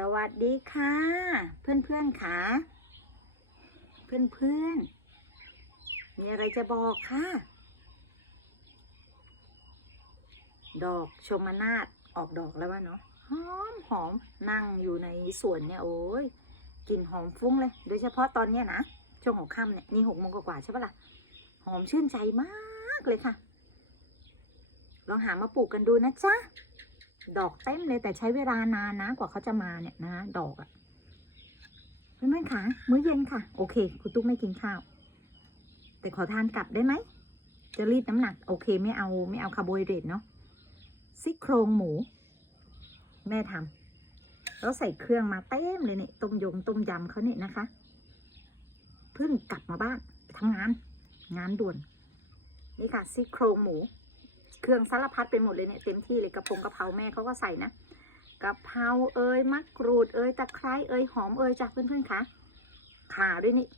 สวัสดีค่ะ เพื่อนเพื่อนๆค่ะ เพื่อนเพื่อนๆมีอะไรจะบอกค่ะ ดอกชมนาฏออกดอกแล้ววะเนาะหอมหอมนั่งอยู่ในสวนเนี่ยโอ้ยกลิ่นหอมฟุ้งเลย โดยเฉพาะตอนเนี้ยนะช่วงหัวค่ำเนี่ยนี่หกโมงกว่าใช่ปะล่ะหอมชื่นใจมากเลยค่ะ ลองหามาปลูกกันดูนะจ๊ะ ดอกเต็มเลยแต่ใช้เวลานานนะกว่าเขาจะมาเนี่ยนะ ดอกอะเพื่อนๆคะมื้อเย็นค่ะ โอเคคุณตุ๊กไม่กินข้าว แต่ขอทานกลับได้ไหมจะรีดน้ำหนัก โอเคไม่เอาไม่เอาคาร์โบไฮเดรตเนาะซี่โครงหมู แม่ทำแล้วใส่เครื่องมาเต็มเลยเนี่ยต้มยงต้มยำเขาเนี่ยนะคะ เพิ่งกลับมาบ้านทำงาน งานด่วน นี่ค่ะซี่โครงหมู เครื่องสารพัดไปหมดเลยเนี่ยเต็มที่เลยกระพงกระเพราแม่เขาก็ใส่นะกะเพราเอ้ยมะกรูดเอ้ยตะไคร้เอ้ยหอมเอ้ยจ้ะเพื่อนๆคะขาด้วยนี่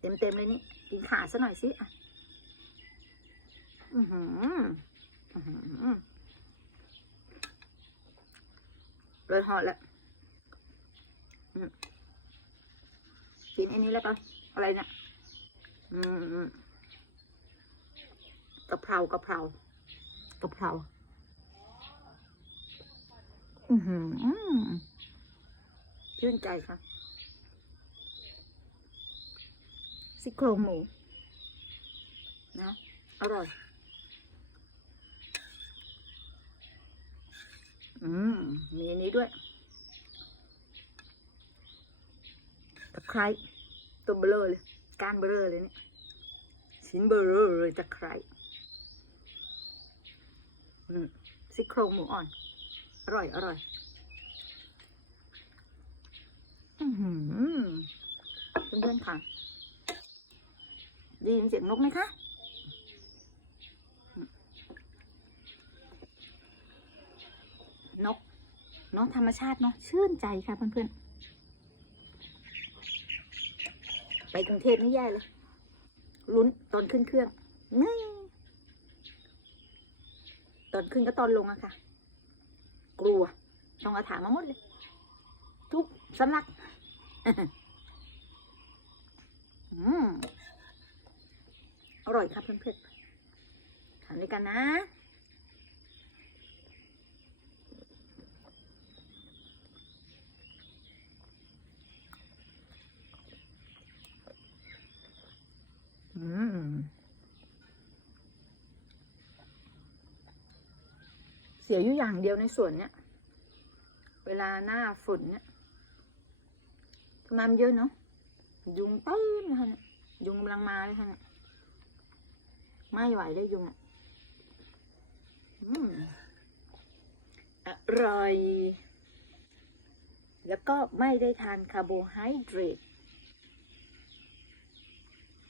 เต็มเต็มเลยนี่กินขาซะหน่อยสิอะอือหืออื้อหือเลยหอดแล้วอืมกินอันนี้แล้วปะอะไรเนี่ยอืมกะเพรากะเพรา กะเพราอือหือชื่นใจค่ะซี่โครงหมูนะอร่อย อืม มีอันนี้ด้วยตะไคร้ตัวเบลอเลย กานเบลอเลยเนี่ย ชิ้นเบลอเลยตะไคร้ อืมซี่โครงหมูอ่อน อร่อย อร่อย อือหือเพื่อนๆค่ะได้ยินเสียงนกไหมคะนกเนาะธรรมชาติเนาะชื่นใจค่ะเพื่อนๆ ไปกรุงเทพนี่แย่เลยลุ้นตอนขึ้นเครื่องนี่ ตอนขึ้นก็ตอนลงอะค่ะ กลัวต้องเอาถามมาหมดเลย ทุกสำลักอืมอร่อยครับเพื่อนๆทานด้วยกันนะ อืม เสียอยู่อย่างเดียวในส่วนเนี้ย เวลาหน้าฝนเนี่ยทำไมมันเยอะเนาะ ยุงเต็มเลยค่ะเนี่ยยุงกำลังมาเลยค่ะเนี่ยไม่ไหวได้ยุงอะอร่อย แล้วก็ไม่ได้ทานคาร์โบไฮเดรต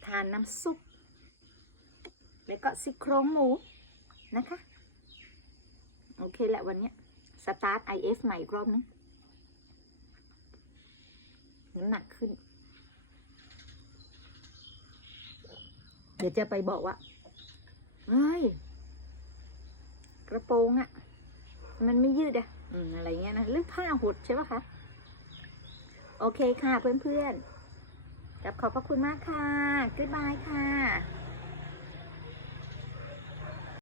ทานน้ำซุป แล้วก็ซี่โครงหมูนะคะ อเคแหละวันนี้สตาร์ท IF ใหม่อีกรอบนึงน้ำหนักขึ้น เดี๋ยวจะไปบอกว่าเฮ้ย กระโปรงอะมันไม่ยืดอะอืมอะไรเงี้ยนะหรือผ้าหดใช่ปะคะ โอเคค่ะเพื่อนๆกับขอบพระคุณมากค่ะ g ๊ o d บายค่ะ